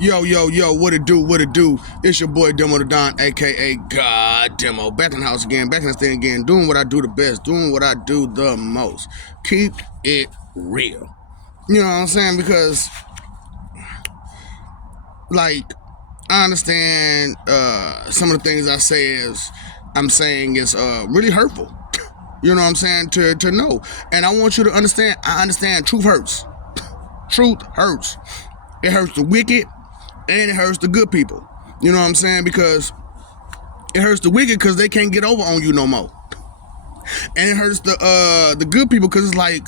Yo, what it do? It's your boy Demo the Don, aka God Demo. Back in the house again, back in the thing again, doing what I do the best, doing what I do the most. Keep it real. You know what I'm saying? Because, like, I understand some of the things I'm saying is really hurtful. You know what I'm saying? To know. And I want you to understand, I understand truth hurts. Truth hurts. It hurts the wicked and it hurts the good people. You know what I'm saying? Because it hurts the wicked because they can't get over on you no more. And it hurts the good people because it's like,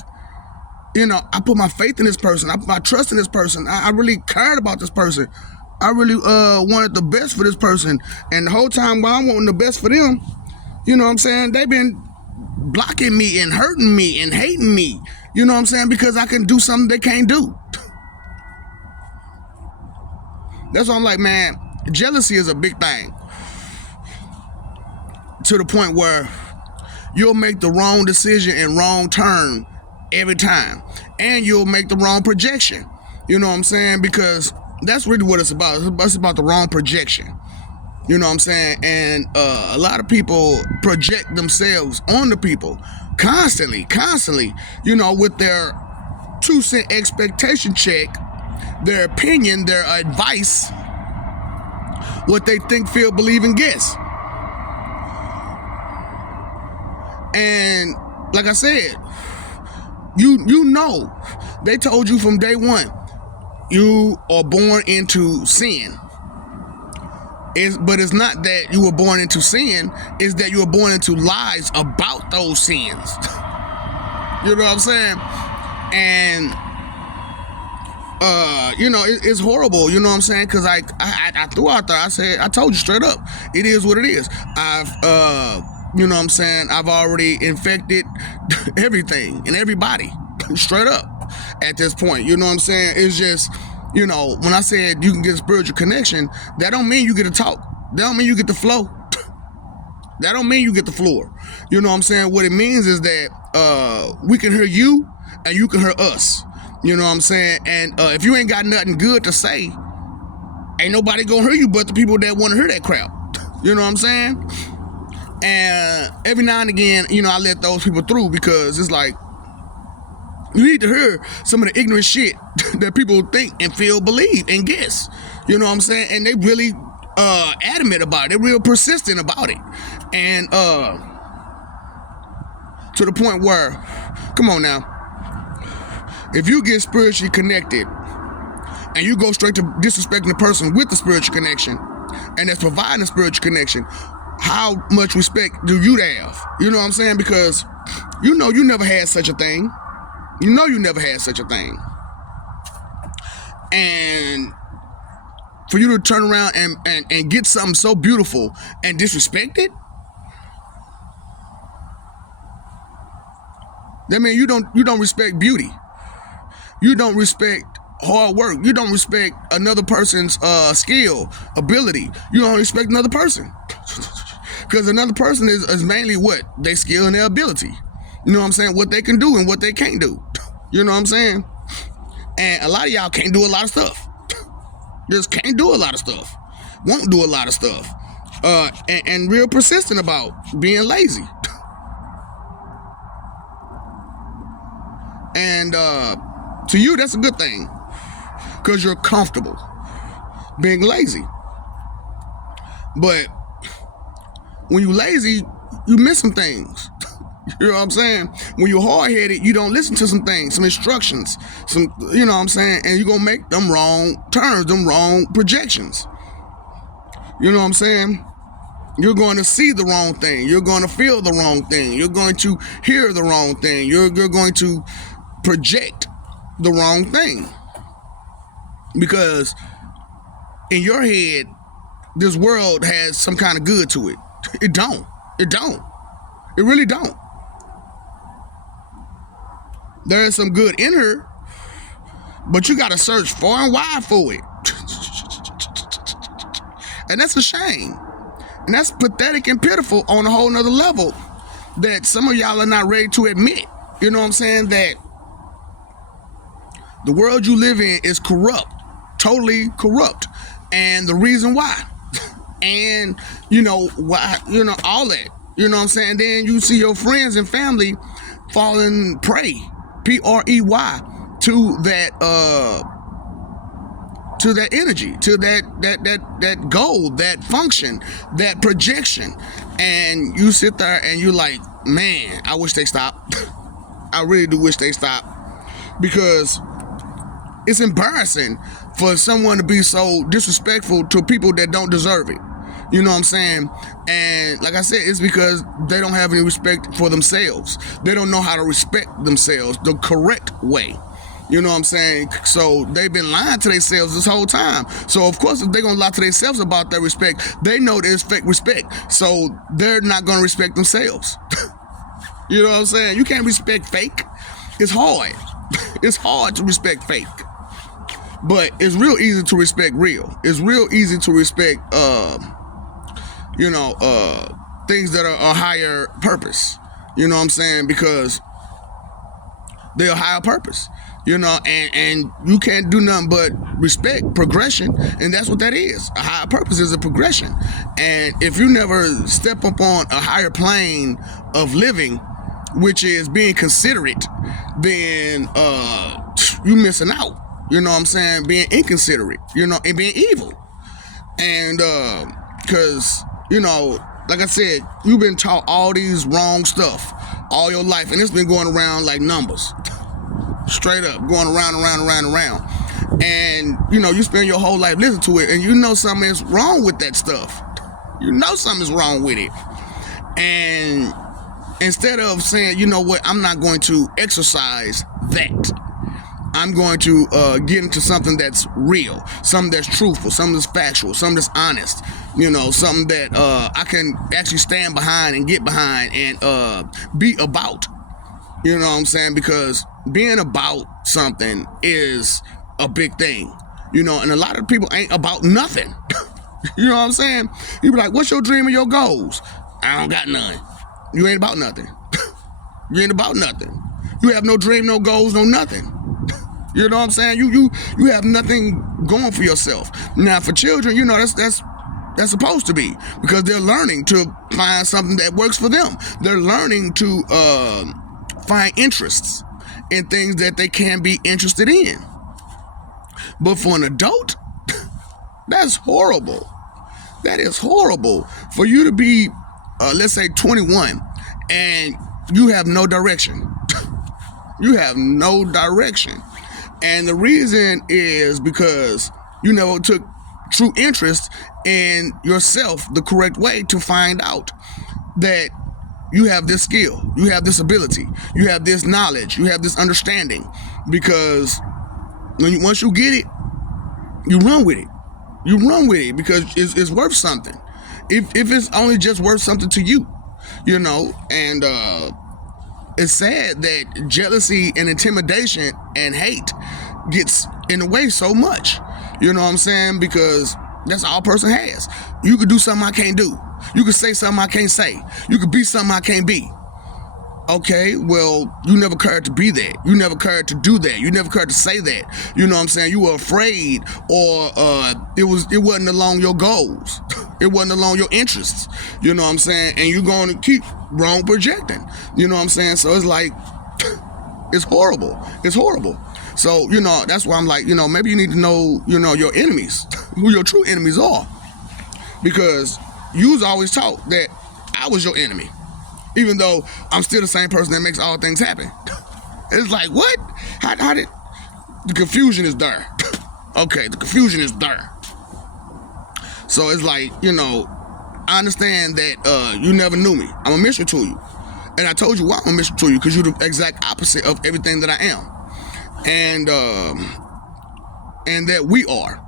you know, I put my faith in this person. I put my trust in this person. I really cared about this person. I really wanted the best for this person. And the whole time while I'm wanting the best for them, you know what I'm saying, they've been blocking me and hurting me and hating me. You know what I'm saying? Because I can do something they can't do. That's why I'm like, man, jealousy is a big thing. To the point where you'll make the wrong decision and wrong turn every time. And you'll make the wrong projection. You know what I'm saying? Because that's really what it's about. It's about the wrong projection. You know what I'm saying? And a lot of people project themselves on the people constantly, you know, with their 2-cent expectation check, their opinion, their advice, what they think, feel, believe, and guess. And like I said, you know, they told you from day one, you are born into sin. But it's not that you were born into sin, it's that you were born into lies about those sins. You know what I'm saying? And you know, it's horrible, you know what I'm saying? Because I threw out there, I told you straight up, it is what it is. You know what I'm saying, I've already infected everything and everybody, straight up, at this point. You know what I'm saying? It's just, you know, when I said you can get a spiritual connection, that don't mean you get to talk. That don't mean you get the flow. That don't mean you get the floor. You know what I'm saying? What it means is that we can hear you and you can hear us. You know what I'm saying? And if you ain't got nothing good to say, ain't nobody gonna hear you but the people that want to hear that crap. You know what I'm saying? And every now and again, you know, I let those people through because it's like, you need to hear some of the ignorant shit that people think and feel, believe, and guess. You know what I'm saying? And they really adamant about it. They're real persistent about it. And to the point where, come on now, if you get spiritually connected and you go straight to disrespecting the person with the spiritual connection and that's providing a spiritual connection, how much respect do you have? You know what I'm saying? Because you know you never had such a thing. You know you never had such a thing. And for you to turn around and get something so beautiful and disrespect it, that means you don't respect beauty. You don't respect hard work. You don't respect another person's skill, ability. You don't respect another person. Because another person is mainly what? Their skill and their ability. You know what I'm saying? What they can do and what they can't do. You know what I'm saying? And a lot of y'all can't do a lot of stuff. Just can't do a lot of stuff. Won't do a lot of stuff. And real persistent about being lazy. And to you, that's a good thing. Because you're comfortable being lazy. But when you're lazy, you miss some things. You know what I'm saying? When you're hard-headed, you don't listen to some things, some instructions, you know what I'm saying? And you're going to make them wrong turns, them wrong projections. You know what I'm saying? You're going to see the wrong thing. You're going to feel the wrong thing. You're going to hear the wrong thing. You're going to project the wrong thing. Because in your head, this world has some kind of good to it. It don't. It really don't. There is some good in her, but you got to search far and wide for it. And that's a shame. And that's pathetic and pitiful on a whole nother level that some of y'all are not ready to admit. You know what I'm saying? That the world you live in is corrupt. totally corrupt, and the reason why, and why, all that, you know what I'm saying. Then you see your friends and family falling prey, prey, to that energy, to that goal, that function, that projection, and you sit there and you like, man, I wish they stopped. I really do wish they stopped, because it's embarrassing for someone to be so disrespectful to people that don't deserve it. You know what I'm saying? And like I said, it's because they don't have any respect for themselves. They don't know how to respect themselves the correct way. You know what I'm saying? So they've been lying to themselves this whole time. So of course, if they're gonna lie to themselves about their respect, they know there's fake respect. So they're not gonna respect themselves. You know what I'm saying? You can't respect fake. It's hard. It's hard to respect fake. But it's real easy to respect real. It's real easy to respect things that are a higher purpose. You know what I'm saying? Because they're a higher purpose. And you can't do nothing but respect progression, and that's what that is. A higher purpose is a progression. And if you never step up on a higher plane of living, which is being considerate, then you missing out. You know what I'm saying? Being inconsiderate, and being evil. And because, like I said, you've been taught all these wrong stuff all your life, and it's been going around like numbers. Straight up, going around. And, you spend your whole life listening to it, and something is wrong with that stuff. Something's wrong with it. And instead of saying, you know what, I'm not going to exercise that. I'm going to get into something that's real, something that's truthful, something that's factual, something that's honest, something that I can actually stand behind and get behind and be about. You know what I'm saying? Because being about something is a big thing, and a lot of people ain't about nothing. You know what I'm saying? You be like, what's your dream or your goals? I don't got none. You ain't about nothing. You ain't about nothing. You have no dream, no goals, no nothing. You know what I'm saying? You have nothing going for yourself. Now for children, that's supposed to be, because they're learning to find something that works for them. They're learning to find interests in things that they can be interested in. But for an adult, that's horrible. That is horrible. For you to be, let's say 21, and you have no direction. You have no direction. And the reason is because you never took true interest in yourself the correct way to find out that you have this skill, you have this ability, you have this knowledge, you have this understanding. Because once you get it, you run with it. You run with it because it's worth something. If it's only just worth something to you, and it's sad that jealousy and intimidation and hate gets in the way so much. You know what I'm saying? Because that's all a person has. You could do something I can't do. You could say something I can't say. You could be something I can't be. Okay, well, you never cared to be that. You never cared to do that. You never cared to say that. You know what I'm saying? You were afraid, or it wasn't along your goals. It wasn't along your interests. You know what I'm saying? And you're going to keep wrong projecting. You know what I'm saying? So it's like, it's horrible. It's horrible. So, that's why I'm like, maybe you need to know, your enemies, who your true enemies are. Because you was always taught that I was your enemy. Even though I'm still the same person that makes all things happen. It's like, what? How did... The confusion is there. Okay, the confusion is there. So it's like, I understand that you never knew me. I'm a mystery to you. And I told you why I'm a mystery to you, because you're the exact opposite of everything that I am. And that we are.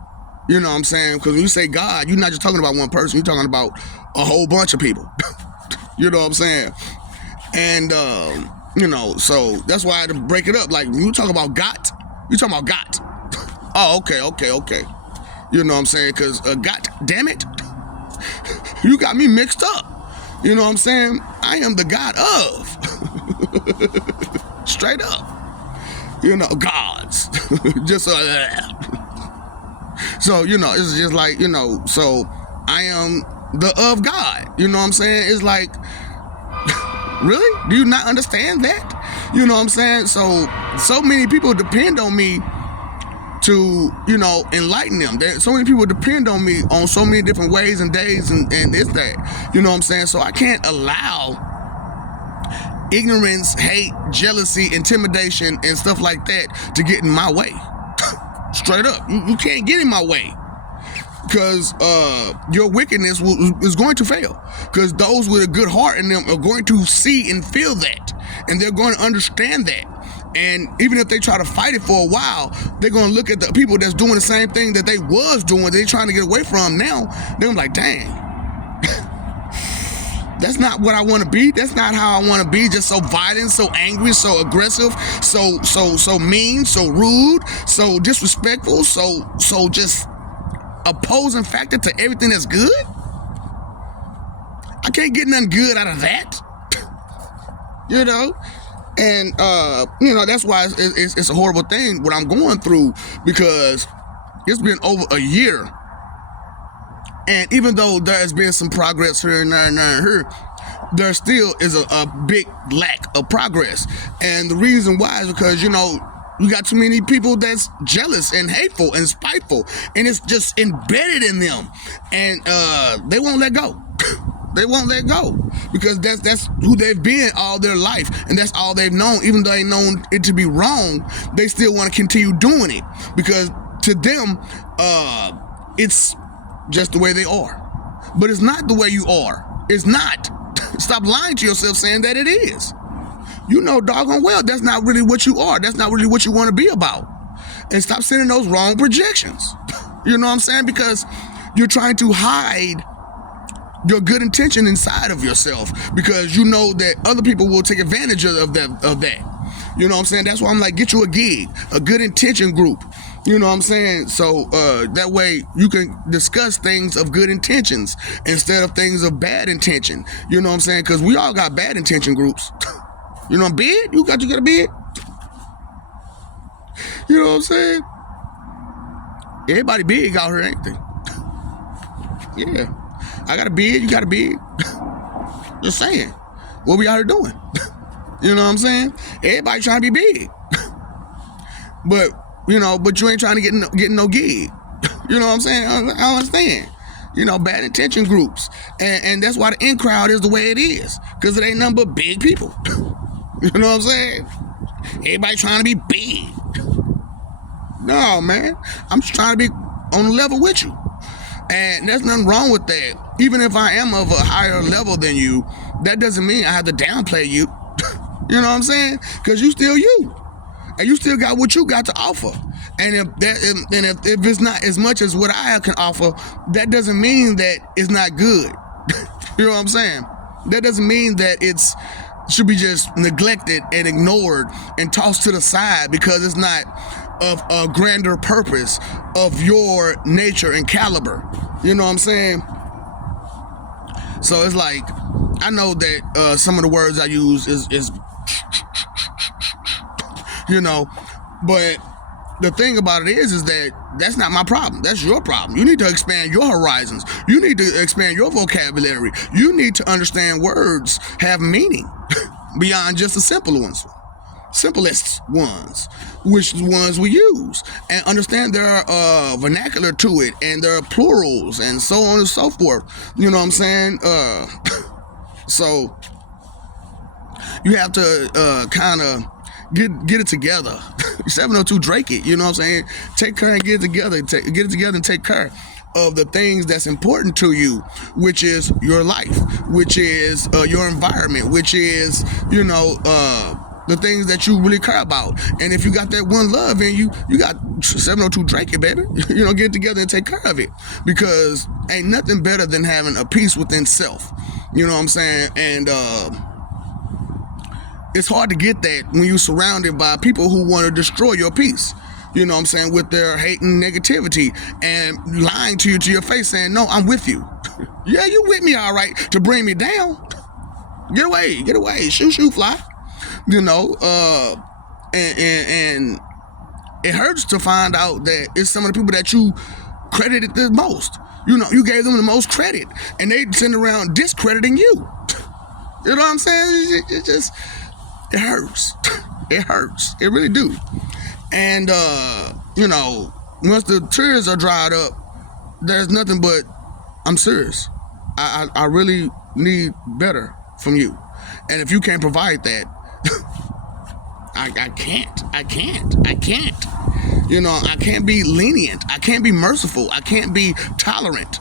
You know what I'm saying? Because when you say God, you're not just talking about one person. You're talking about a whole bunch of people. You know what I'm saying? And, so that's why I had to break it up. Like, when you talk about God, you talking about God. Oh, okay. You know what I'm saying? Because, God damn it, you got me mixed up. You know what I'm saying? I am the God of. Straight up. Gods. Just like that. So, it's just like, so I am the of God. You know what I'm saying? It's like, really? Do you not understand that? You know what I'm saying? So many people depend on me to, enlighten them. So many people depend on me on so many different ways and days and this, that. You know what I'm saying? So I can't allow ignorance, hate, jealousy, intimidation, and stuff like that to get in my way. Straight up. You can't get in my way. Because your wickedness is going to fail. Because those with a good heart in them are going to see and feel that. And they're going to understand that. And even if they try to fight it for a while, they're going to look at the people that's doing the same thing that they was doing, they're trying to get away from now. They're like, dang. That's not what I want to be. That's not how I want to be. Just so violent, so angry, so aggressive, so mean, so rude, so disrespectful, so just opposing factor to everything that's good. I can't get nothing good out of that. And that's why it's a horrible thing what I'm going through, because it's been over a year. And even though there has been some progress here and there, there still is a big lack of progress. And the reason why is because, you got too many people that's jealous and hateful and spiteful, and it's just embedded in them. And they won't let go. They won't let go, because that's who they've been all their life, and that's all they've known. Even though they known it to be wrong, they still want to continue doing it, because to them, it's just the way they are. But it's not the way you are. It's not. Stop lying to yourself saying that it is. Doggone well, that's not really what you are. That's not really what you want to be about. And stop sending those wrong projections. You know what I'm saying? Because you're trying to hide your good intention inside of yourself, because you know that other people will take advantage of that. You know what I'm saying? That's why I'm like, get you a gig, a good intention group. You know what I'm saying? So that way you can discuss things of good intentions instead of things of bad intention. You know what I'm saying? Because we all got bad intention groups. Bid? You got a bid? You know what I'm saying? Everybody big out here, ain't they? Yeah. I got a bid, you got a bid. Just saying. What we out here doing? You know what I'm saying? Everybody trying to be big. But you ain't trying to get no gig. You know what I'm saying? I understand. Bad intention groups. And that's why the in crowd is the way it is. Because it ain't nothing but big people. You know what I'm saying? Everybody trying to be big. No, man. I'm just trying to be on the level with you. And there's nothing wrong with that. Even if I am of a higher level than you, that doesn't mean I have to downplay you. You know what I'm saying? Because you still you. And you still got what you got to offer. And if it's not as much as what I can offer, that doesn't mean that it's not good. You know what I'm saying? That doesn't mean that it's should be just neglected and ignored and tossed to the side because it's not of a grander purpose of your nature and caliber. You know what I'm saying? So it's like, I know that some of the words I use is but the thing about it is that that's not my problem. That's your problem. You need to expand your horizons. You need to expand your vocabulary. You need to understand words have meaning beyond just the simplest ones, which ones we use, and understand there are vernacular to it, and there are plurals, and so on and so forth. You know what I'm saying? So you have to kind of get it together. 702 Drake it, you know what I'm saying? Take care and get it together. Get it together and take care of the things that's important to you, which is your life, which is your environment, which is, the things that you really care about. And if you got that one love in you, you got 702 Drake it, baby. Get it together and take care of it. Because ain't nothing better than having a peace within self. You know what I'm saying? And it's hard to get that when you're surrounded by people who want to destroy your peace. You know what I'm saying? With their hate and negativity and lying to you to your face saying, no, I'm with you. Yeah, you with me all right to bring me down. Get away. Shoot, fly. And it hurts to find out that it's some of the people that you credited the most. You gave them the most credit, and they send around discrediting you. You know what I'm saying? It hurts. It hurts. It really do. And once the tears are dried up, there's nothing but, I'm serious. I really need better from you. And if you can't provide that, I can't. I can't be lenient. I can't be merciful. I can't be tolerant,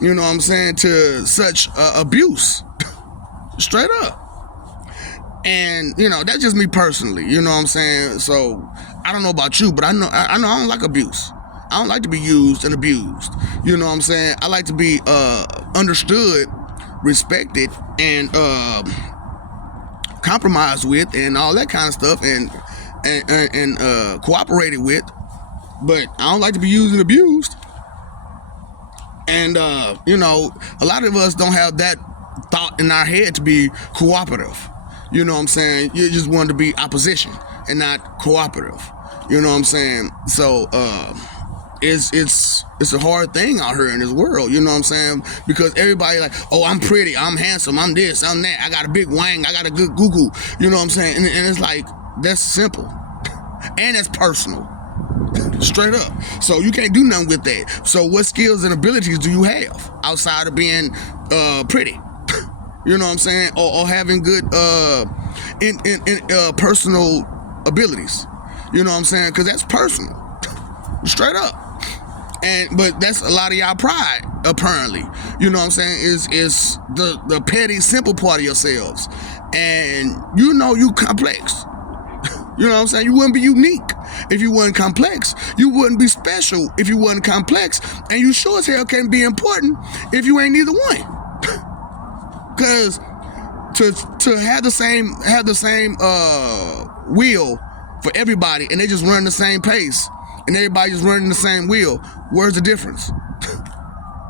you know what I'm saying, to such abuse. Straight up. And, that's just me personally, you know what I'm saying? So, I don't know about you, but I know I don't like abuse. I don't like to be used and abused. You know what I'm saying? I like to be understood, respected, and compromised with, and all that kind of stuff, and cooperated with. But I don't like to be used and abused. And a lot of us don't have that thought in our head to be cooperative. You know what I'm saying? You just want to be opposition and not cooperative. You know what I'm saying? So it's a hard thing out here in this world, you know what I'm saying? Because everybody like, oh, I'm pretty, I'm handsome, I'm this, I'm that, I got a big wang, I got a good goo-goo, you know what I'm saying? And it's like, that's simple. And that's personal. Straight up. So you can't do nothing with that. So what skills and abilities do you have outside of being pretty? You know what I'm saying? Or having good personal abilities. You know what I'm saying? Because that's personal. Straight up. But that's a lot of y'all pride, apparently. You know what I'm saying? Is the petty, simple part of yourselves. And you complex. You know what I'm saying? You wouldn't be unique if you wasn't complex. You wouldn't be special if you wasn't complex. And you sure as hell can't be important if you ain't neither one. Because to have the same wheel for everybody, and they just run the same pace, and everybody just running the same wheel, where's the difference?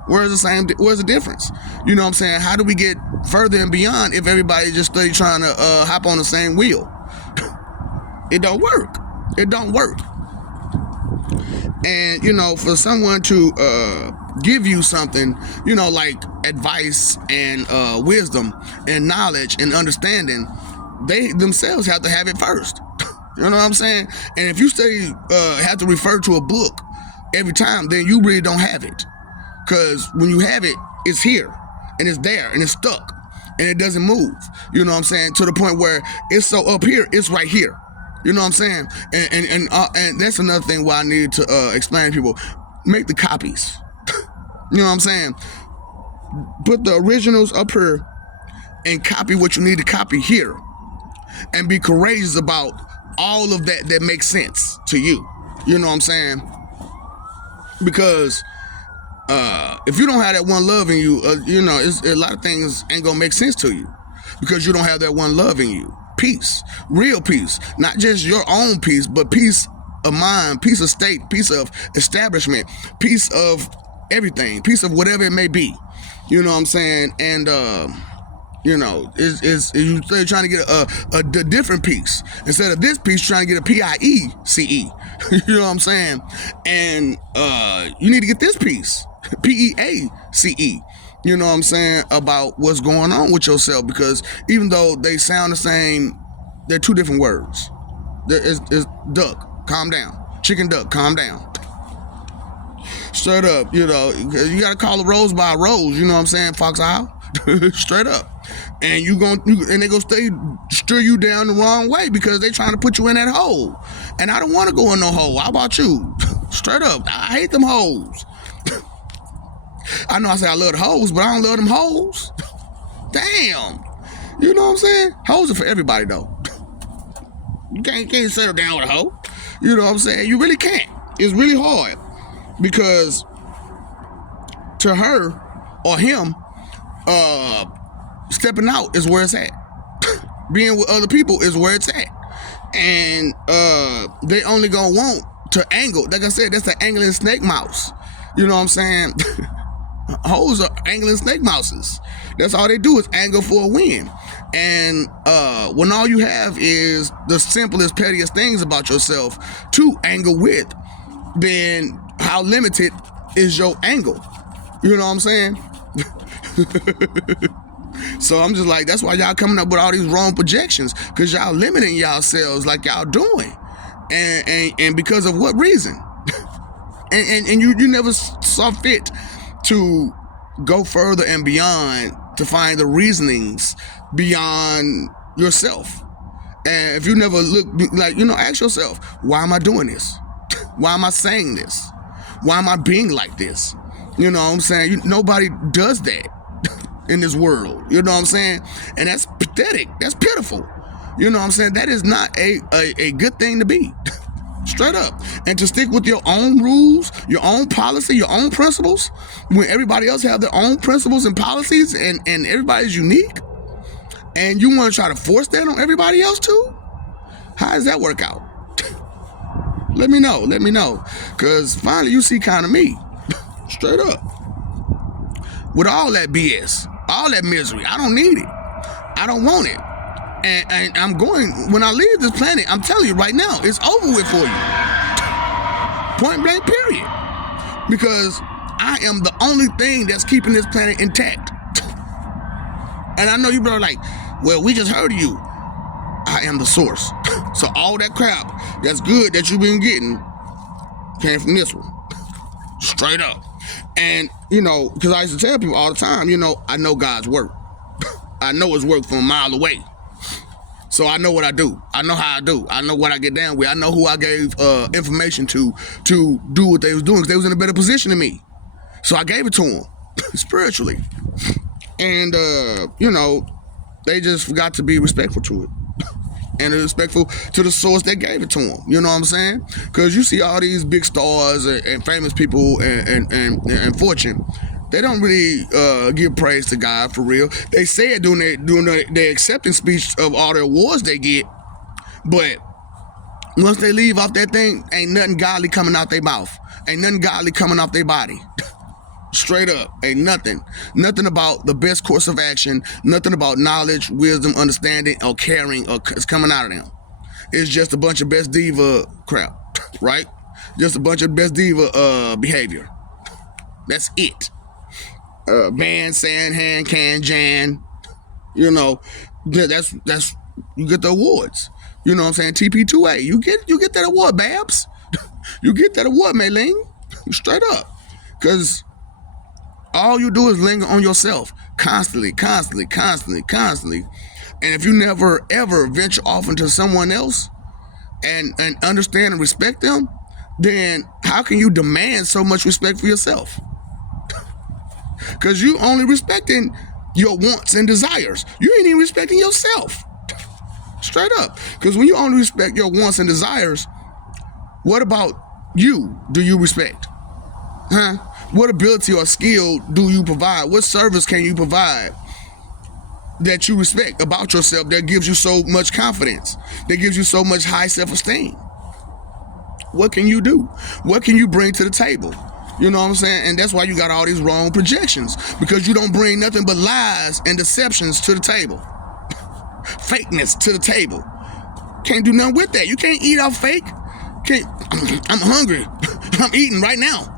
Where's the difference? You know what I'm saying? How do we get further and beyond if everybody just stay trying to hop on the same wheel? It don't work. It don't work. And, for someone to give you something, like advice and wisdom and knowledge and understanding, they themselves have to have it first. You know what I'm saying? And if you have to refer to a book every time, then you really don't have it. Because when you have it, it's here and it's there and it's stuck and it doesn't move. You know what I'm saying? To the point where it's so up here, it's right here. You know what I'm saying? And that's another thing why I need to explain to people. Make the copies. You know what I'm saying? Put the originals up here and copy what you need to copy here. And be courageous about all of that makes sense to you. You know what I'm saying? Because if you don't have that one love in you, a lot of things ain't gonna make sense to you. Because you don't have that one love in you. Peace, real peace, not just your own peace, but peace of mind, peace of state, peace of establishment, peace of everything, peace of whatever it may be. You know what I'm saying? And is you trying to get a different piece instead of this piece, trying to get a PIECE. You know what I'm saying? And you need to get this piece, PEACE. You know what I'm saying, about what's going on with yourself, because even though they sound the same, they're two different words. It's duck, calm down. Chicken duck, calm down. Straight up, you gotta call a rose by a rose, you know what I'm saying, Fox Owl? Straight up. And they gonna steer you down the wrong way because they trying to put you in that hole. And I don't want to go in no hole. How about you? Straight up, I hate them holes. I know I say I love the hoes, but I don't love them hoes. Damn. You know what I'm saying? Hoes are for everybody, though. You can't settle down with a hoe. You know what I'm saying? You really can't. It's really hard. Because to her or him, stepping out is where it's at. Being with other people is where it's at. And they only gonna want to angle. Like I said, that's the angling snake mouse. You know what I'm saying? Hoes are angling snake mouses. That's all they do is angle for a win. And when all you have is the simplest, pettiest things about yourself to angle with, then how limited is your angle. You know what I'm saying? So I'm just like, that's why y'all coming up with all these wrong projections, because y'all limiting yourselves like y'all doing. And because of what reason? and you never saw fit to go further and beyond to find the reasonings beyond yourself. And if you never look, like, ask yourself, why am I doing this? Why am I saying this? Why am I being like this? You know what I'm saying? Nobody does that in this world. You know what I'm saying? And that's pathetic. That's pitiful. You know what I'm saying? That is not a good thing to be. Straight up. And to stick with your own rules, your own policy, your own principles, when everybody else have their own principles and policies, and everybody's unique, and you want to try to force that on everybody else too? How does that work out? Let me know. Because finally you see kind of me. Straight up. With all that BS, all that misery, I don't need it. I don't want it. And I'm going, when I leave this planet, I'm telling you right now, it's over with for you. Point blank, period. Because I am the only thing that's keeping this planet intact. And I know you are like, well, we just heard of you. I am the source. So all that crap that's good that you've been getting came from this one. Straight up. And, because I used to tell people all the time, I know God's work. I know his work from a mile away. So I know what I do. I know how I do. I know what I get down with. I know who I gave information to do what they was doing, because they was in a better position than me. So I gave it to them spiritually. And, they just forgot to be respectful to it. And respectful to the source that gave it to them. You know what I'm saying? Because you see all these big stars and famous people and fortune, they don't really give praise to God for real. They say it during their acceptance speech of all the awards they get, but once they leave off that thing, ain't nothing godly coming out their mouth. Ain't nothing godly coming off their body. Straight up, ain't nothing about the best course of action, nothing about knowledge, wisdom, understanding, or caring, or it's coming out of them. It's just a bunch of best diva crap, right? Just a bunch of best diva behavior. That's it. Band, sand, hand, can, Jan. That's you get the awards. You know what I'm saying? TP2A, you get that award, Babs. You get that award, Maylene. Straight up, because all you do is linger on yourself constantly. And if you never, ever venture off into someone else and understand and respect them, then how can you demand so much respect for yourself? Because you only respecting your wants and desires. You ain't even respecting yourself. Straight up. Because when you only respect your wants and desires, what about you do you respect? Huh? What ability or skill do you provide? What service can you provide that you respect about yourself that gives you so much confidence, that gives you so much high self-esteem? What can you do? What can you bring to the table? You know what I'm saying? And that's why you got all these wrong projections, because you don't bring nothing but lies and deceptions to the table. Fakeness to the table. Can't do nothing with that. You can't eat off fake. I'm hungry. I'm eating right now.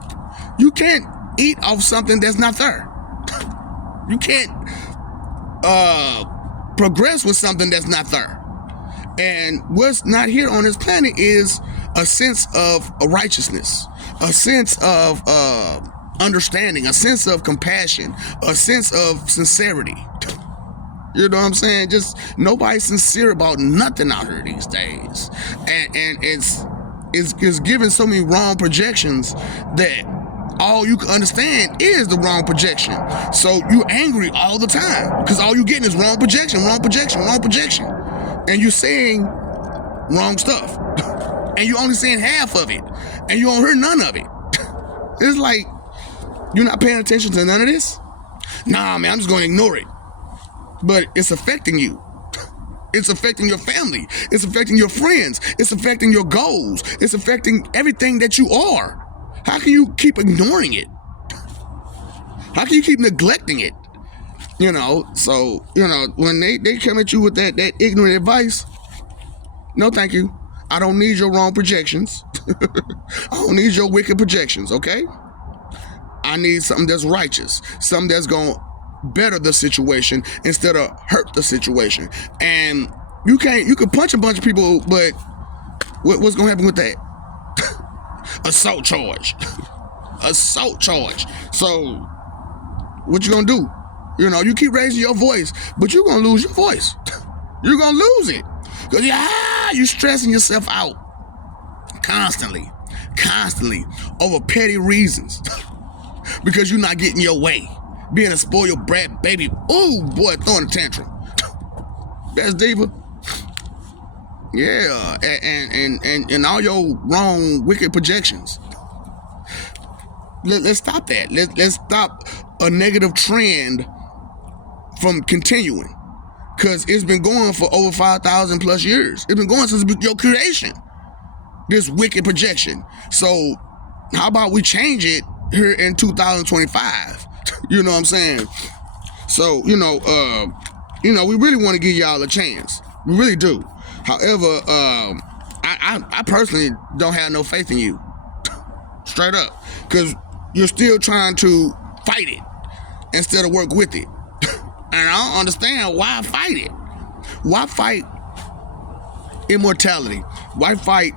You can't eat off something that's not there. You can't progress with something that's not there. And what's not here on this planet is a sense of righteousness, a sense of understanding, a sense of compassion, a sense of sincerity. You know what I'm saying? Just nobody's sincere about nothing out here these days. And it's giving so many wrong projections that all you can understand is the wrong projection. So you're angry all the time because all you're getting is wrong projection. And you're saying wrong stuff. And you're only saying half of it. And you don't hear none of it. It's like, you're not paying attention to none of this? Nah, man, I'm just going to ignore it. But it's affecting you. It's affecting your family. It's affecting your friends. It's affecting your goals. It's affecting everything that you are. How can you keep ignoring it? How can you keep neglecting it? So, when they come at you with that ignorant advice, no thank you. I don't need your wrong projections. I don't need your wicked projections, okay? I need something that's righteous, something that's going to better the situation instead of hurt the situation. And you can punch a bunch of people, but what's going to happen with that? Assault charge. Assault charge. So what you going to do? You know, you keep raising your voice, but you're going to lose your voice. You're going to lose it. Because you're stressing yourself out constantly over petty reasons. Because you're not getting your way. Being a spoiled brat baby. Ooh, boy, throwing a tantrum. That's diva. Yeah, and all your wrong, wicked projections. Let's stop that. Let's stop a negative trend from continuing. Because it's been going for over 5,000 plus years. It's been going since your creation. This wicked projection. So how about we change it here in 2025? You know what I'm saying? So, we really want to give y'all a chance. We really do. However, I personally don't have no faith in you. Straight up. Because you're still trying to fight it instead of work with it. And I don't understand why fight it. Why fight immortality? Why fight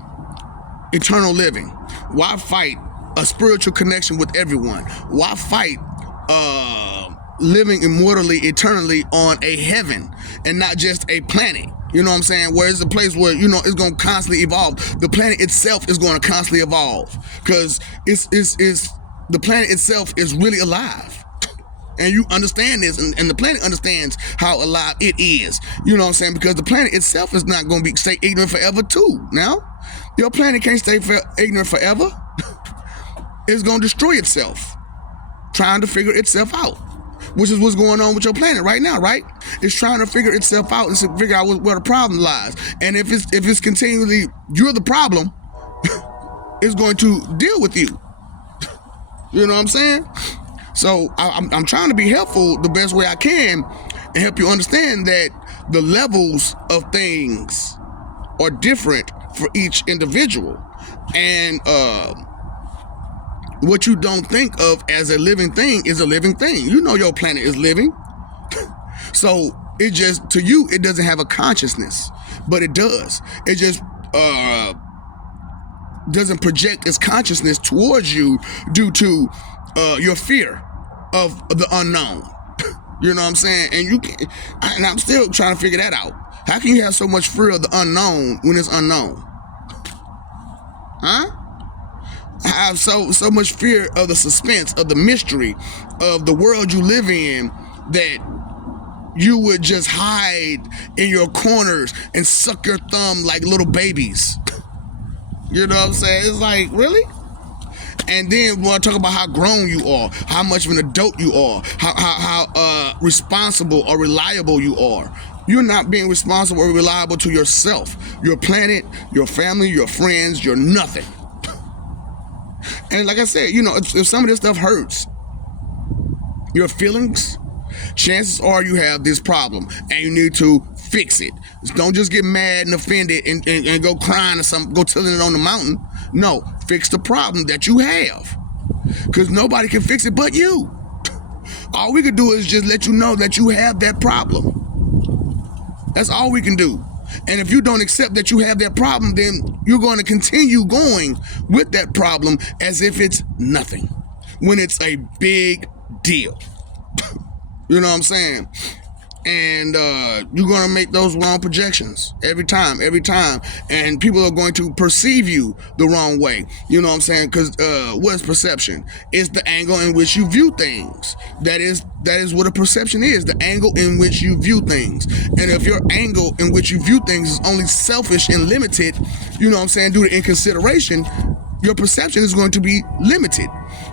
eternal living? Why fight a spiritual connection with everyone? Why fight living immortally, eternally on a heaven and not just a planet? You know what I'm saying? Where it's a place where, it's going to constantly evolve. The planet itself is going to constantly evolve because the planet itself is really alive. And you understand this, and the planet understands how alive it is. You know what I'm saying? Because the planet itself is not going to stay ignorant forever too. Now, your planet can't stay ignorant forever. It's going to destroy itself, trying to figure itself out, which is what's going on with your planet right now, right? It's trying to figure itself out and figure out where the problem lies. And if it's continually you're the problem, it's going to deal with you. You know what I'm saying? So I'm trying to be helpful the best way I can and help you understand that the levels of things are different for each individual. And what you don't think of as a living thing is a living thing. You know your planet is living. So it just, to you, it doesn't have a consciousness, but it does. It just doesn't project its consciousness towards you due to your fear of the unknown. You know what I'm saying? And I'm still trying to figure that out. How can you have so much fear of the unknown when it's unknown? Huh? I have so much fear of the suspense, of the mystery, of the world you live in, that you would just hide in your corners and suck your thumb like little babies. You know what I'm saying? It's like, really? And then when I talk about how grown you are, how much of an adult you are, how responsible or reliable you are. You're not being responsible or reliable to yourself, your planet, your family, your friends, your nothing. And like I said, if some of this stuff hurts your feelings, chances are you have this problem and you need to fix it. Don't just get mad and offended and go crying or something, go telling it on the mountain. No, fix the problem that you have. Because nobody can fix it but you. All we can do is just let you know that you have that problem. That's all we can do. And if you don't accept that you have that problem, then you're going to continue going with that problem as if it's nothing, when it's a big deal. You know what I'm saying? And you're going to make those wrong projections every time. And people are going to perceive you the wrong way. You know what I'm saying? Because what is perception? It's the angle in which you view things. That is what a perception is, the angle in which you view things. And if your angle in which you view things is only selfish and limited, you know what I'm saying, due to inconsideration, your perception is going to be limited.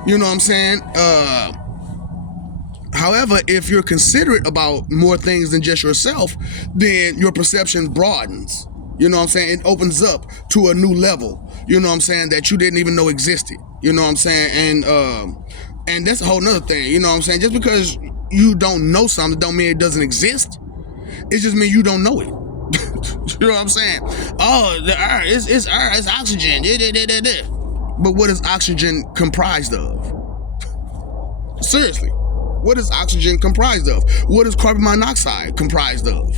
You know what I'm saying? However, if you're considerate about more things than just yourself, then your perception broadens. You know what I'm saying? It opens up to a new level, you know what I'm saying, that you didn't even know existed. You know what I'm saying? And that's a whole nother thing, you know what I'm saying? Just because you don't know something don't mean it doesn't exist. It just means you don't know it. You know what I'm saying? Oh, the air, it's air, it's oxygen. But what is oxygen comprised of? Seriously. What is oxygen comprised of? What is carbon monoxide comprised of?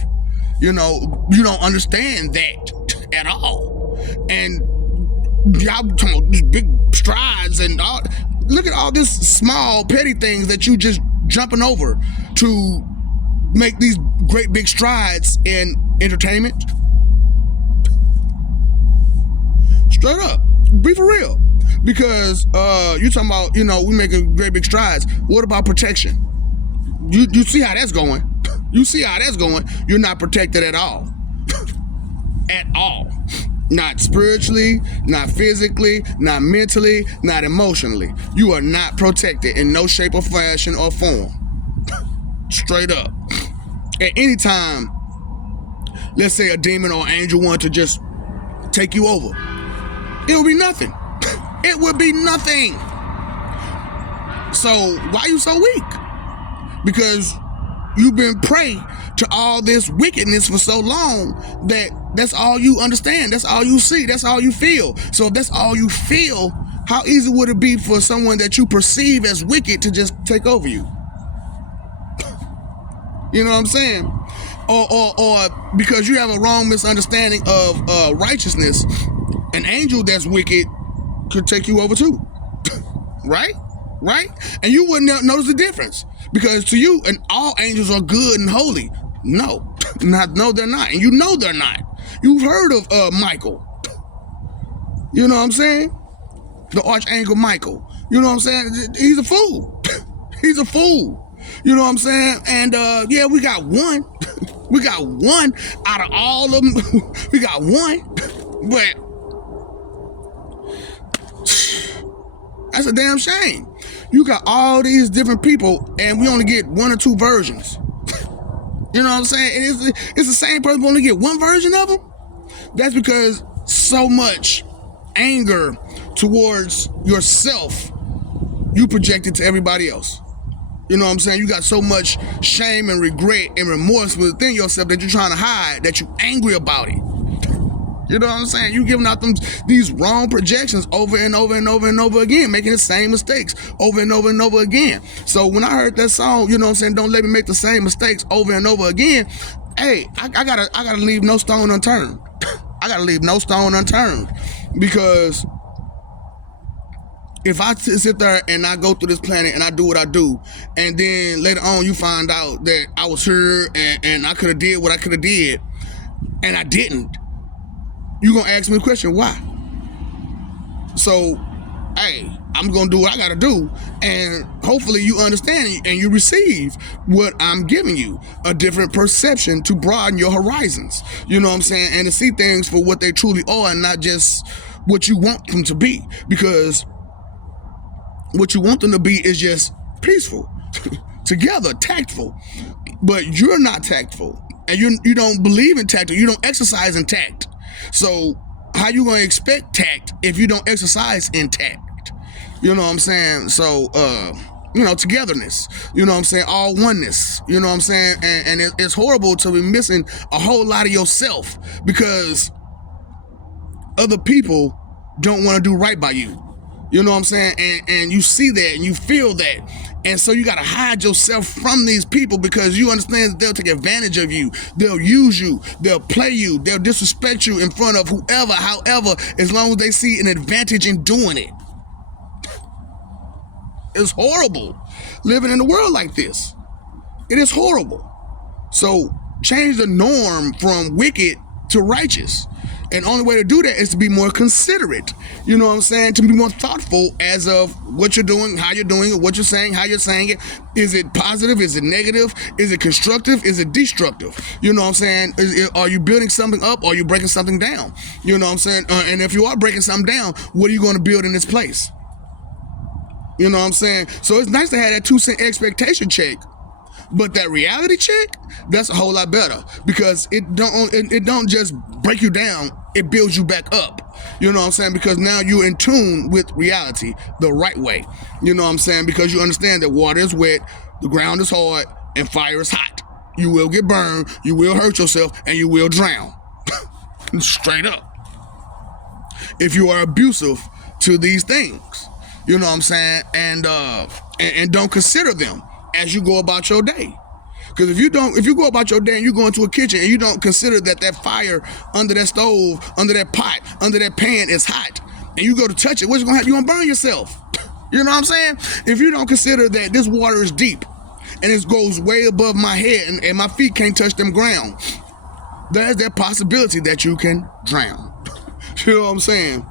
You don't understand that at all. And y'all talking about these big strides and all. Look at all this small, petty things that you just jumping over to make these great big strides in entertainment. Straight up. Be for real. Because you talking about, we making great big strides. What about protection? You see how that's going. You see how that's going. You're not protected at all. At all. Not spiritually, not physically, not mentally, not emotionally. You are not protected in no shape or fashion or form. Straight up. At any time, let's say a demon or angel wanted to just take you over, it would be nothing. It would be nothing. So why are you so weak? Because you've been prey to all this wickedness for so long that that's all you understand. That's all you see. That's all you feel. So if that's all you feel, how easy would it be for someone that you perceive as wicked to just take over you? You know what I'm saying? Or because you have a wrong misunderstanding of righteousness, an angel that's wicked could take you over too. Right? And you wouldn't notice the difference. Because to you, and all angels are good and holy. No, they're not. And you know they're not. You've heard of Michael. You know what I'm saying? The Archangel Michael. You know what I'm saying? He's a fool. He's a fool. You know what I'm saying? And yeah, we got one. We got one out of all of them. We got one. But that's a damn shame. You got all these different people and we only get one or two versions. You know what I'm saying? And it's the same person, but only get one version of them. That's because so much anger towards yourself you project it to everybody else. You know what I'm saying? You got so much shame and regret and remorse within yourself that you're trying to hide, that you're angry about it. You know what I'm saying? You giving out these wrong projections over and over and over and over again, making the same mistakes over and over and over again. So when I heard that song, you know what I'm saying, don't let me make the same mistakes over and over again. Hey, I gotta leave no stone unturned. I gotta leave no stone unturned, because if I sit there and I go through this planet and I do what I do, and then later on you find out that I was here and I could have did what I could have did, and I didn't, you're gonna ask me the question, why? So, hey, I'm gonna do what I gotta do, and hopefully you understand and you receive what I'm giving you, a different perception to broaden your horizons. You know what I'm saying? And to see things for what they truly are and not just what you want them to be, because what you want them to be is just peaceful, together, tactful, but you're not tactful, and you don't believe in tact, you don't exercise in tact. So how you gonna expect tact if you don't exercise in tact? You know what I'm saying? So togetherness, you know what I'm saying, all oneness, you know what I'm saying, and it's horrible to be missing a whole lot of yourself because other people don't want to do right by you. You know what I'm saying? And you see that and you feel that. And so you got to hide yourself from these people because you understand that they'll take advantage of you. They'll use you. They'll play you. They'll disrespect you in front of whoever, however, as long as they see an advantage in doing it. It's horrible living in a world like this. It is horrible. So change the norm from wicked to righteous. And the only way to do that is to be more considerate, you know what I'm saying? To be more thoughtful as of what you're doing, how you're doing it, what you're saying, how you're saying it. Is it positive? Is it negative? Is it constructive? Is it destructive? You know what I'm saying? Are you building something up or are you breaking something down? You know what I'm saying? And if you are breaking something down, what are you going to build in its place? You know what I'm saying? So it's nice to have that 2-cent expectation check. But that reality check, that's a whole lot better because it don't just break you down, it builds you back up. You know what I'm saying? Because now you're in tune with reality the right way. You know what I'm saying? Because you understand that water is wet, the ground is hard, and fire is hot. You will get burned, you will hurt yourself, and you will drown. Straight up. If you are abusive to these things. You know what I'm saying? And don't consider them as you go about your day. Because if you go about your day and you go into a kitchen and you don't consider that fire under that stove, under that pot, under that pan is hot, and you go to touch it, what's gonna happen? You're gonna burn yourself. You know what I'm saying? If you don't consider that this water is deep and it goes way above my head and my feet can't touch them ground, there's that possibility that you can drown. You know what I'm saying?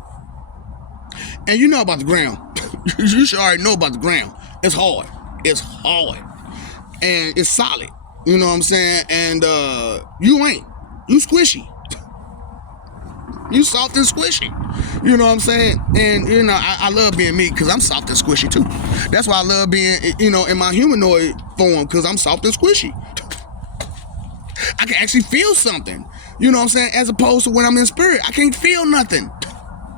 And you know about the ground. You should already know about the ground. It's hard. It's hard. And it's solid. You know what I'm saying? And you ain't. You squishy. You soft and squishy. You know what I'm saying? And, you know, I love being me because I'm soft and squishy too. That's why I love being, you know, in my humanoid form, because I'm soft and squishy. I can actually feel something. You know what I'm saying? As opposed to when I'm in spirit, I can't feel nothing.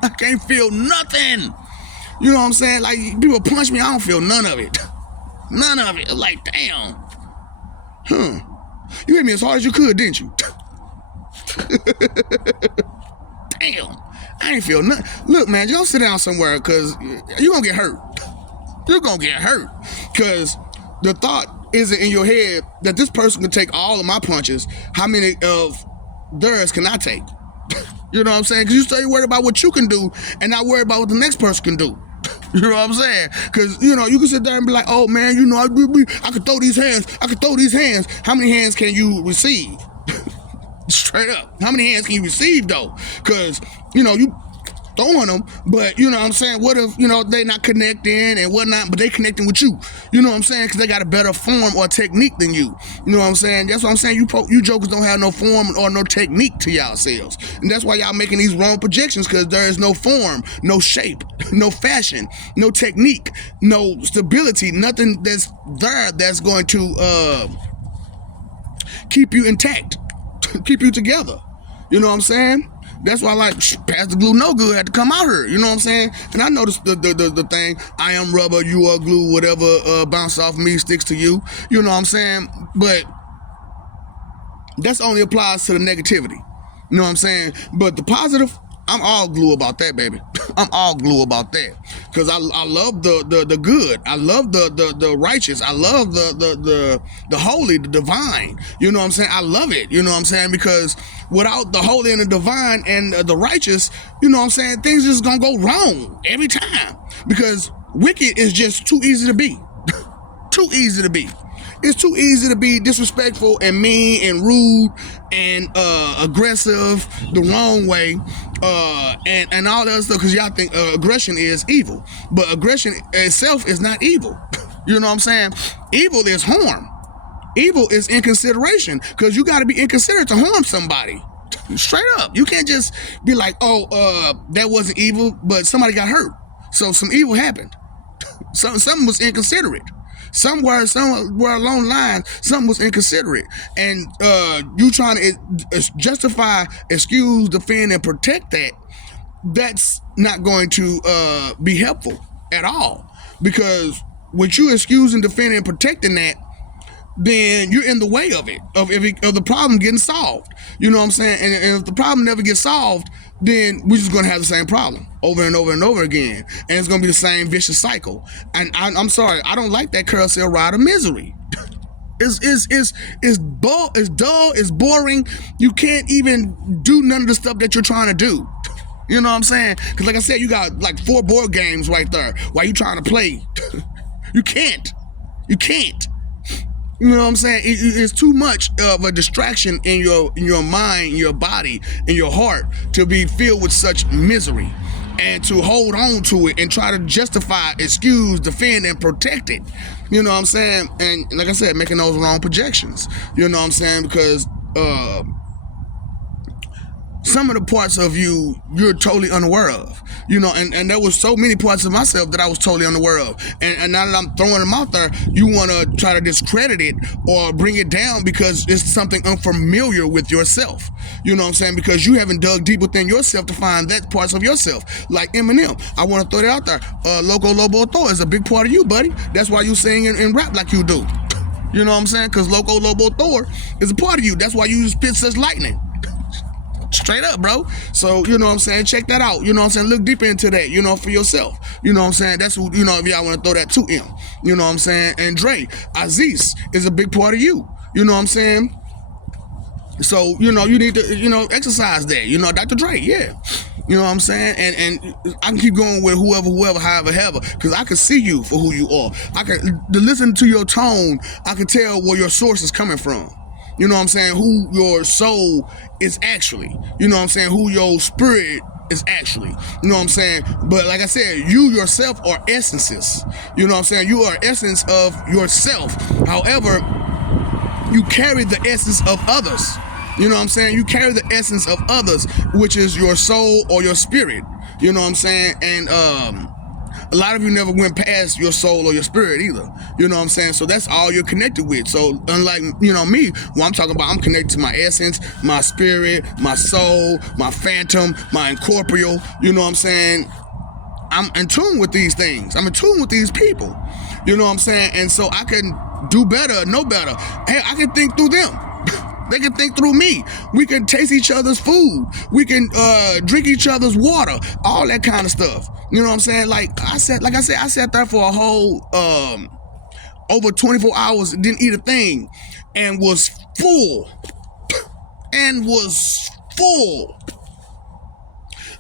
I can't feel nothing. You know what I'm saying? Like, people punch me, I don't feel none of it. None of it. Like, damn. You hit me as hard as you could, didn't you? Damn. I ain't feel nothing. Look, man, you don't sit down somewhere because you're going to get hurt. You're going to get hurt. Because the thought isn't in your head that this person can take all of my punches. How many of theirs can I take? You know what I'm saying? Because you stay worried about what you can do and not worried about what the next person can do. You know what I'm saying? Because, you know, you can sit there and be like, oh, man, you know, I could throw these hands. I could throw these hands. How many hands can you receive? Straight up. How many hands can you receive, though? Because, you know, you throwing them, but, you know what I'm saying, what if, you know, they not connecting and whatnot, but they connecting with you? You know what I'm saying? Because they got a better form or technique than you. You know what I'm saying? That's what I'm saying. You jokers don't have no form or no technique to y'all selves. And that's why y'all making these wrong projections, because there is no form, no shape, no fashion, no technique, no stability, nothing that's there that's going to keep you intact, keep you together. You know what I'm saying? That's why, like, Pastor Glue No Good had to come out here. You know what I'm saying? And I noticed the thing, I am rubber, you are glue, whatever bounce off me sticks to you. You know what I'm saying? But that's only applies to the negativity. You know what I'm saying? But the positive, I'm all glue about that, baby. I'm all glue about that. Because I love the good. I love the righteous. I love the holy, the divine. You know what I'm saying? I love it. You know what I'm saying? Because without the holy and the divine and the righteous, you know what I'm saying, things just gonna go wrong every time. Because wicked is just too easy to be. Too easy to be. It's too easy to be disrespectful and mean and rude and aggressive the wrong way and all that stuff, because y'all think aggression is evil. But aggression itself is not evil. You know what I'm saying? Evil is harm. Evil is inconsideration, because you got to be inconsiderate to harm somebody. Straight up. You can't just be like, oh, that wasn't evil, but somebody got hurt. So some evil happened. Something was inconsiderate. Somewhere along the line, something was inconsiderate. And you trying to justify, excuse, defend, and protect that, that's not going to be helpful at all. Because with you excusing, defending, and protecting that, then you're in the way of it, of the problem getting solved. You know what I'm saying? And if the problem never gets solved, then we're just going to have the same problem over and over and over again. And it's going to be the same vicious cycle. And I'm sorry, I don't like that carousel ride of misery. It's dull, it's boring. You can't even do none of the stuff that you're trying to do. You know what I'm saying? Because like I said, you got like 4 board games right there while you trying to play. You can't. You know what I'm saying? It's too much of a distraction in your mind, your body, and your heart to be filled with such misery, and to hold on to it and try to justify, excuse, defend, and protect it. You know what I'm saying? And like I said, making those wrong projections. You know what I'm saying? Because some of the parts of you're totally unaware of, you know, and there was so many parts of myself that I was totally unaware of. And now that I'm throwing them out there, you want to try to discredit it or bring it down because it's something unfamiliar with yourself. You know what I'm saying? Because you haven't dug deep within yourself to find that parts of yourself. Like Eminem, I want to throw that out there. Loco Lobo Thor is a big part of you, buddy. That's why you sing and rap like you do. You know what I'm saying? Because Loco Lobo Thor is a part of you. That's why you spit such lightning. Straight Straight up, bro. So, you know what I'm saying? Check that out. You know what I'm saying? Look deeper into that, you know, for yourself. You know what I'm saying? That's who, you know, if y'all want to throw that to him. You know what I'm saying? And Dre, Aziz is a big part of you. You know what I'm saying? So, you know, you need to, you know, exercise that. You know, Dr. Dre, yeah. You know what I'm saying? And I can keep going with whoever, however, because I can see you for who you are. I can, to listen to your tone, I can tell where your source is coming from. You know what I'm saying? Who your soul is actually. You know what I'm saying? Who your spirit is actually. You know what I'm saying? But like I said, you yourself are essences. You know what I'm saying? You are essence of yourself. However, you carry the essence of others. You know what I'm saying? You carry the essence of others, which is your soul or your spirit. You know what I'm saying? And a lot of you never went past your soul or your spirit either. You know what I'm saying? So that's all you're connected with. So unlike, you know, me, what I'm talking about, I'm connected to my essence, my spirit, my soul, my phantom, my incorporeal. You know what I'm saying? I'm in tune with these things. I'm in tune with these people. You know what I'm saying? And so I can do better, know better. Hey, I can think through them. They can think through me. We can taste each other's food. We can drink each other's water. All that kind of stuff. You know what I'm saying? Like I said, I sat there for a whole over 24 hours, didn't eat a thing, and was full.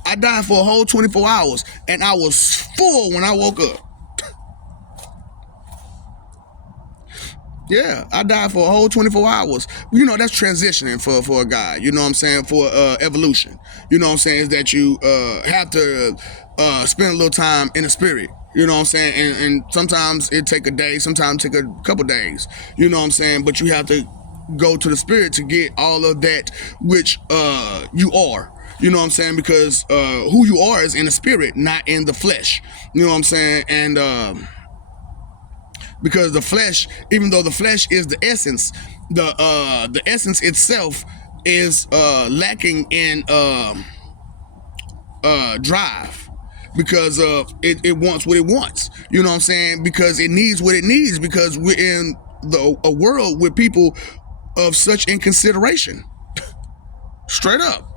I died for a whole 24 hours, and I was full when I woke up. Yeah, I died for a whole 24 hours. You know, that's transitioning for a guy. You know what I'm saying? For evolution. You know what I'm saying? Is that you have to spend a little time in the spirit. You know what I'm saying? And sometimes it take a day, sometimes it take a couple days. You know what I'm saying? But you have to go to the spirit to get all of that which you are. You know what I'm saying? Because who you are is in the spirit, not in the flesh. You know what I'm saying? And because the flesh, even though the flesh is the essence, the essence itself is lacking in drive, because it wants what it wants. You know what I'm saying? Because it needs what it needs, because we're in a world with people of such inconsideration. Straight up.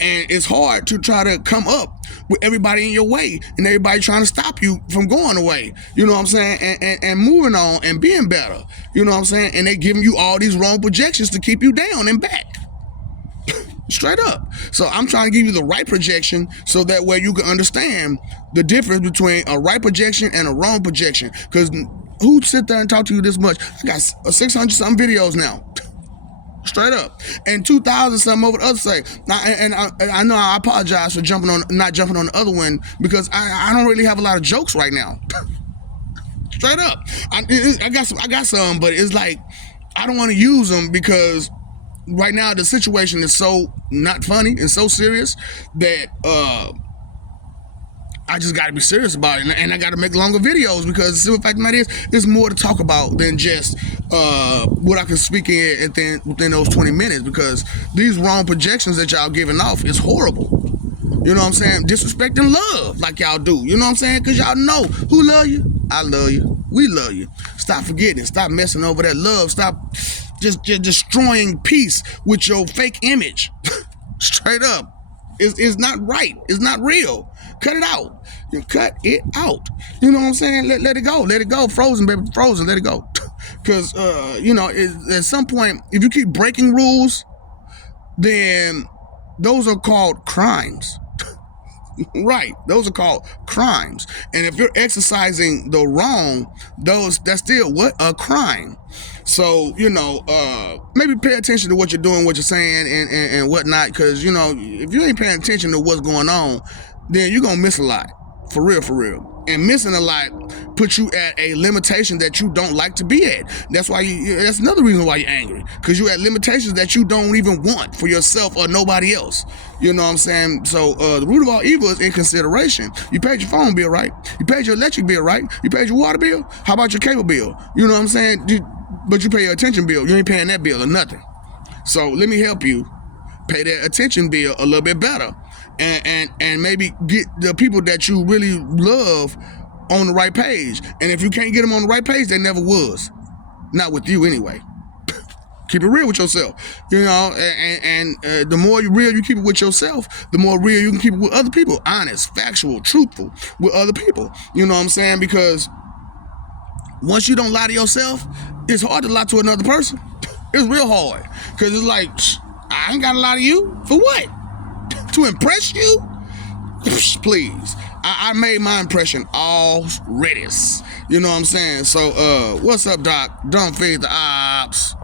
And it's hard to try to come up with everybody in your way and everybody trying to stop you from going away. You know what I'm saying? And moving on and being better. You know what I'm saying? And they giving you all these wrong projections to keep you down and back. Straight up. So I'm trying to give you the right projection so that way you can understand the difference between a right projection and a wrong projection. Because who'd sit there and talk to you this much? I got 600 something videos now. Straight up. And 2,000 something over the other side. And I know I apologize for not jumping on the other one, because I don't really have a lot of jokes right now. Straight up. I got some, but it's like I don't want to use them because right now the situation is so not funny and so serious that I just got to be serious about it, and I got to make longer videos, because the simple fact of the matter is, there's more to talk about than just what I can speak in within those 20 minutes, because these wrong projections that y'all giving off is horrible. You know what I'm saying? Disrespecting love like y'all do. You know what I'm saying? Because y'all know who love you. I love you. We love you. Stop forgetting. Stop messing over that love. Stop just destroying peace with your fake image. Straight up. It's not right. It's not real. Cut it out. You cut it out. You know what I'm saying? Let it go. Let it go. Frozen, baby. Frozen. Let it go. Because, you know, at some point, if you keep breaking rules, then those are called crimes. Right. Those are called crimes. And if you're exercising the wrong, that's still what? A crime. So, you know, maybe pay attention to what you're doing, what you're saying, and whatnot. Because, you know, if you ain't paying attention to what's going on, then you're going to miss a lot. For real, for real. And missing a lot puts you at a limitation that you don't like to be at. That's why that's another reason why you're angry. Because you're at limitations that you don't even want for yourself or nobody else. You know what I'm saying? So the root of all evil is inconsideration. You paid your phone bill, right? You paid your electric bill, right? You paid your water bill? How about your cable bill? You know what I'm saying? But you pay your attention bill. You ain't paying that bill or nothing. So let me help you pay that attention bill a little bit better. And maybe get the people that you really love on the right page. And if you can't get them on the right page, they never was. Not with you anyway. Keep it real with yourself, you know, and the more real you keep it with yourself, the more real you can keep it with other people. Honest, factual, truthful with other people. You know what I'm saying? Because once you don't lie to yourself, it's hard to lie to another person. It's real hard. Because it's like, I ain't got to lie to you. For what? To impress you? Please. I made my impression already. You know what I'm saying? So, what's up, Doc? Don't feed the ops.